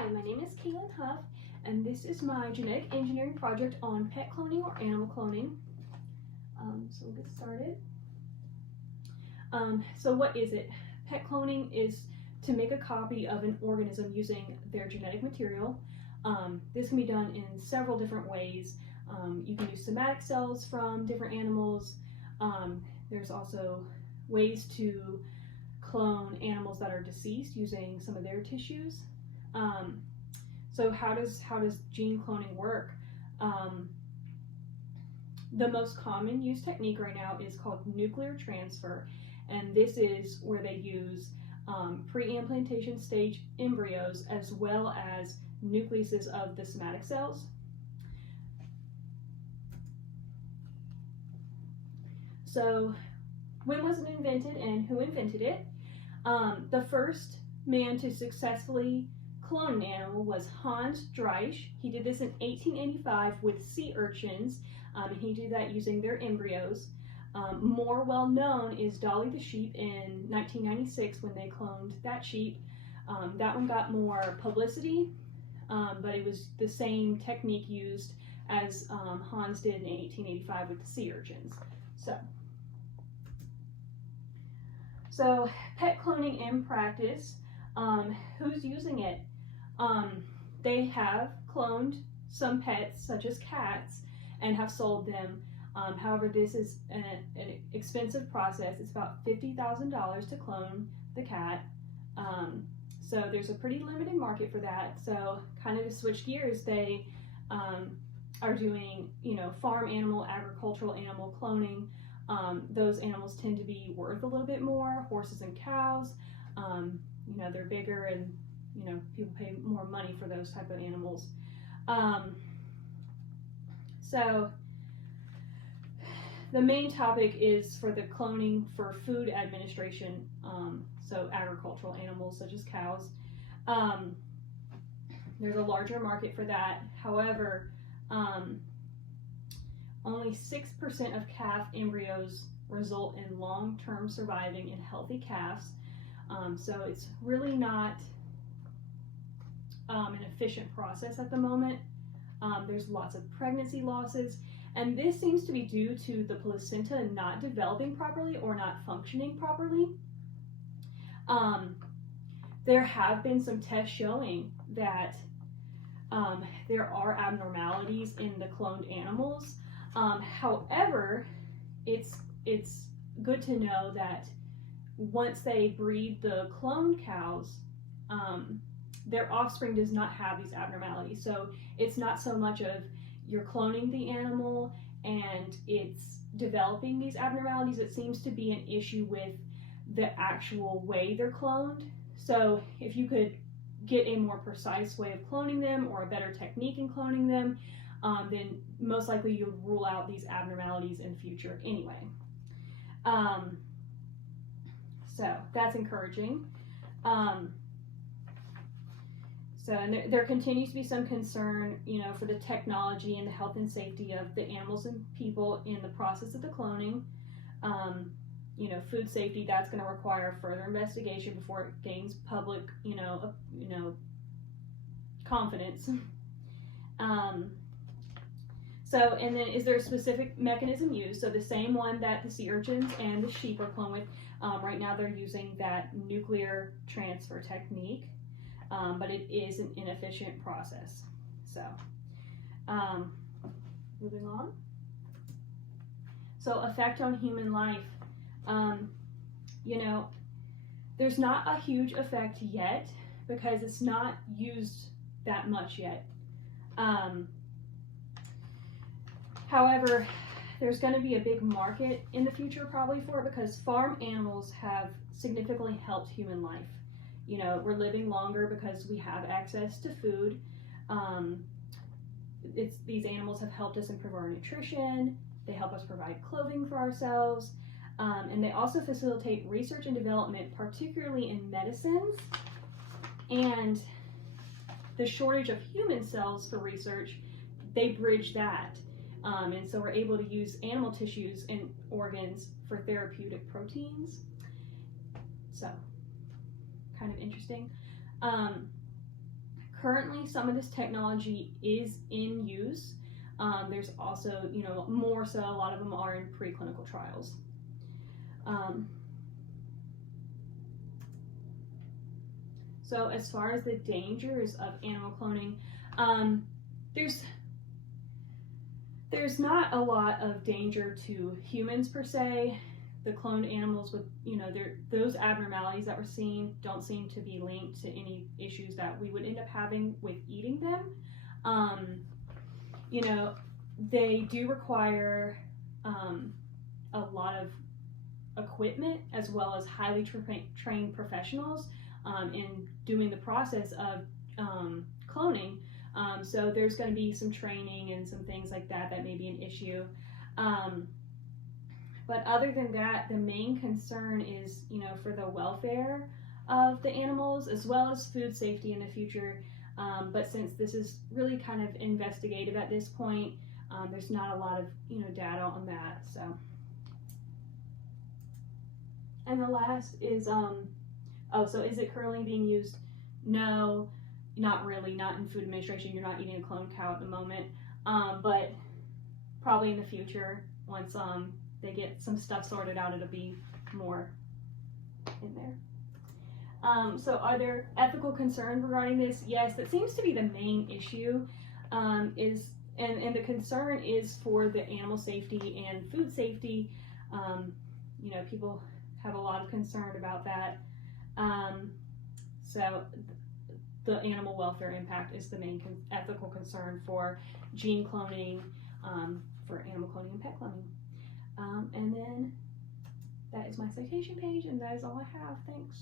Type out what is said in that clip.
Hi, my name is Caitlin Huff, and this is my genetic engineering project on pet cloning or animal cloning. So we'll get started. So what is it? Pet cloning is to make a copy of an organism using their genetic material. This can be done in several different ways. You can use somatic cells from different animals. There's also ways to clone animals that are deceased using some of their tissues. So how does gene cloning work? The most common used technique right now is called nuclear transfer, and this is where they use pre-implantation stage embryos as well as nucleuses of the somatic cells. So when was it invented and who invented it? The first man to successfully clone an animal was Hans Driesch. He did this in 1885 with sea urchins, and he did that using their embryos. More well known is Dolly the sheep in 1996 when they cloned that sheep. That one got more publicity, but it was the same technique used as Hans did in 1885 with the sea urchins. So pet cloning in practice, who's using it? They have cloned some pets, such as cats, and have sold them. However, this is an expensive process. It's about $50,000 to clone the cat. So there's a pretty limited market for that. So kind of to switch gears, they are doing, farm animal, agricultural animal cloning. Those animals tend to be worth a little bit more. Horses and cows, they're bigger and people pay more money for those type of animals. So the main topic is for the cloning for food administration, so agricultural animals such as cows. There's a larger market for that. However, only 6% of calf embryos result in long-term surviving in healthy calves. So it's really not an efficient process at the moment. There's lots of pregnancy losses, and this seems to be due to the placenta not developing properly or not functioning properly. There have been some tests showing that there are abnormalities in the cloned animals. However, it's good to know that once they breed the cloned cows, their offspring does not have these abnormalities. So it's not so much of you're cloning the animal and it's developing these abnormalities. It seems to be an issue with the actual way they're cloned. So if you could get a more precise way of cloning them or a better technique in cloning them, then most likely you'll rule out these abnormalities in future anyway. So that's encouraging. And there continues to be some concern, for the technology and the health and safety of the animals and people in the process of the cloning. Food safety, that's going to require further investigation before it gains public, confidence. And then is there a specific mechanism used? So the same one that the sea urchins and the sheep are cloned with. Right now they're using that nuclear transfer technique, but it is an inefficient process. So moving on. So effect on human life. There's not a huge effect yet because it's not used that much yet. However, there's going to be a big market in the future probably for it because farm animals have significantly helped human life. We're living longer because we have access to food. These animals have helped us improve our nutrition. They help us provide clothing for ourselves. And they also facilitate research and development, particularly in medicines. And the shortage of human cells for research, they bridge that. And so we're able to use animal tissues and organs for therapeutic proteins. So, kind of interesting. Currently, some of this technology is in use. There's also, you know, more so, a lot of them are in preclinical trials. So as far as the dangers of animal cloning, there's not a lot of danger to humans per se. The cloned animals with, you know, those abnormalities that we're seeing don't seem to be linked to any issues that we would end up having with eating them. You know, they do require a lot of equipment as well as highly trained professionals in doing the process of cloning. So there's going to be some training and some things like that that may be an issue. But other than that, the main concern is, you know, for the welfare of the animals as well as food safety in the future. But since this is really kind of investigative at this point, there's not a lot of, you know, data on that. So, and the last is, so is it currently being used? No, not really. Not in food administration. You're not eating a cloned cow at the moment, but probably in the future, once they get some stuff sorted out, it'll be more in there. So are there ethical concerns regarding this? Yes, that seems to be the main issue. And the concern is for the animal safety and food safety. You know, people have a lot of concern about that. So the animal welfare impact is the main ethical concern for gene cloning, for animal cloning and pet cloning. And then that is my citation page, and that is all I have. Thanks.